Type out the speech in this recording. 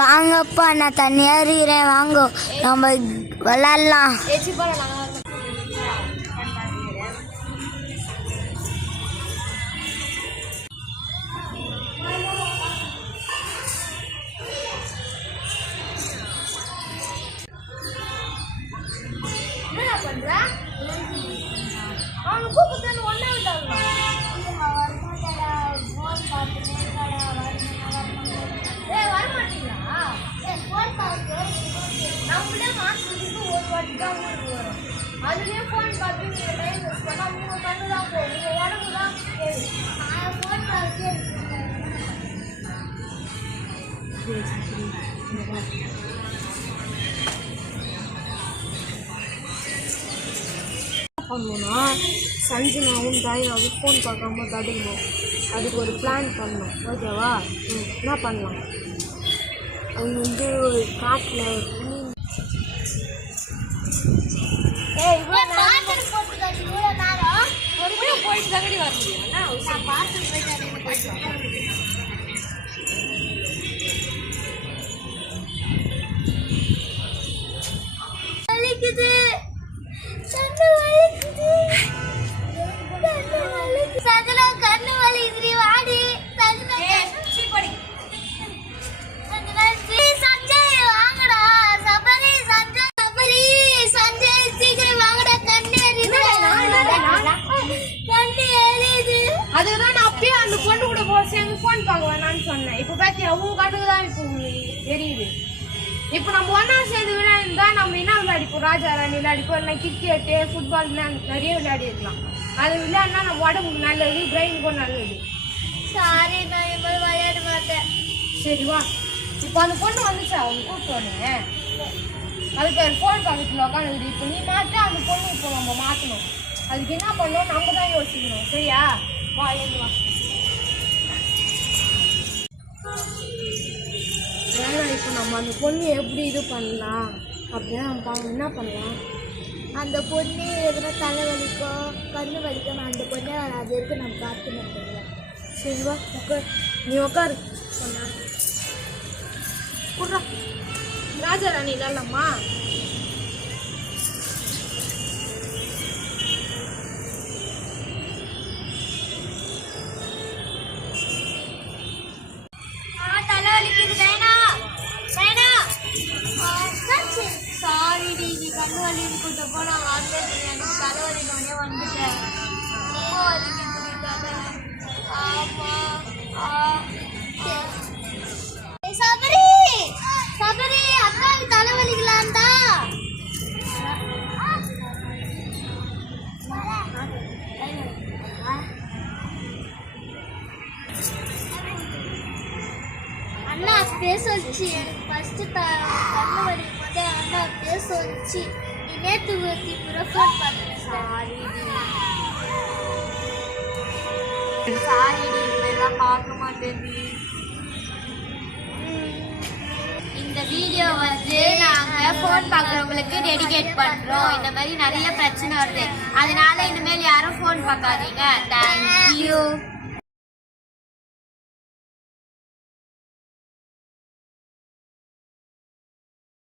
வாங்கப்பா, நான் தனியா இருக்கிறேன், வாங்க நம்ம விளாட்லாம். என்ன பண்ற? அவங்க கூப்பிட்டு ஒன்னா விட்டாங்க. வரமாட்டீங்களா? நம்மளே மாசத்துக்கு ஒரு வாட்டி தான் ஊருக்கு வரும். அதுலயே போன் பார்த்து நீங்க டைம் வேஸ்ட் பண்ணா உங்க கண்ணு தான் போகும். நீங்க உடம்பு தான் போன் பார்த்து பண்ணணும்னா சஞ்சனாவும் தாயாவும் ஃபோன் பார்க்காம தடுக்கணும். அதுக்கு ஒரு பிளான் பண்ணணும். ஓகேவா? என்ன பண்ணலாம்? அவங்க வந்து ஒரு காட்டில் போயிட்டு தகடி வர முடியும். அதுதான் நான் அப்பயே அந்த பொண்ணு கூட சேர்ந்து போன் பார்க்க வேணான்னு சொன்னேன். இப்ப பாத்தியா உங்க கண்ணுக்கு தான் இப்போ தெரியுது. இப்ப நம்ம ஒன்னா சேர்ந்து விளையாடுந்தா நம்ம என்ன விளையாடிப்போம்? ராஜா ராணி விளையாடிப்போம், இல்லை கிரிக்கெட்டு, ஃபுட்பால் நிறைய விளையாடி இருக்கலாம். அது விளையாடினா நம்ம உடம்புக்கு நல்லது, பிரெயினுக்கும் நல்லது. சாரி, நான் இப்போ விளையாட மாட்டேன். சரி வா. இப்போ அந்த பொண்ணு வந்துச்சா அவங்க கூப்பிட்டு வந்தேன். அதுக்கு ஃபோன் பக்கத்தில் உட்காந்துது. இப்போ நீ மாற்ற அந்த பொண்ணு இப்போ நம்ம மாற்றணும். அதுக்கு என்ன பண்ணணும் நம்ம தான் யோசிக்கணும். சரியா? வா எழுந்து வா. இப்போ நம்ம அந்த பொண்ணு எப்படி இது பண்ணலாம் அப்படின்னா நம்ம என்ன பண்ணலாம்? அந்த பொண்ணு எதுனா தலைவலிக்கோ கண்ணு வலிக்கும், அந்த பொண்ணு அது வரைக்கும் நம்ம பார்த்து பண்ணிக்கலாம். சரி வா உட்கார். நீ உட்காரு. சொன்னா குட்ரா. ராஜா ராணி இல்லைல்லம்மா. கண்ணு வலி கூட்டப்போ நான் ஹாஸ்பிட்டல் எனக்கு தலைவலினோடனே வந்துட்டேன். சபரி சபரி அக்காவுக்கு தலைவலிக்கலான்டா. அண்ணா பேச வச்சு எனக்கு ஃபர்ஸ்ட் கண்ணு வலிக்கும் போது அண்ணா பேச வச்சு நேற்று ஊற்றி ஃபோன் பண்ணுறேன். சாரி இனிமேலாம் பார்க்க மாட்டேன். இந்த வீடியோ வந்து நாங்கள் ஃபோன் பார்க்குறவங்களுக்கு டெடிகேட் பண்ணுறோம். இந்த மாதிரி நிறைய பிரச்சனை வருது, அதனால இனிமேல் யாரும் ஃபோன் பார்க்காதீங்க. தேங்க்யூ.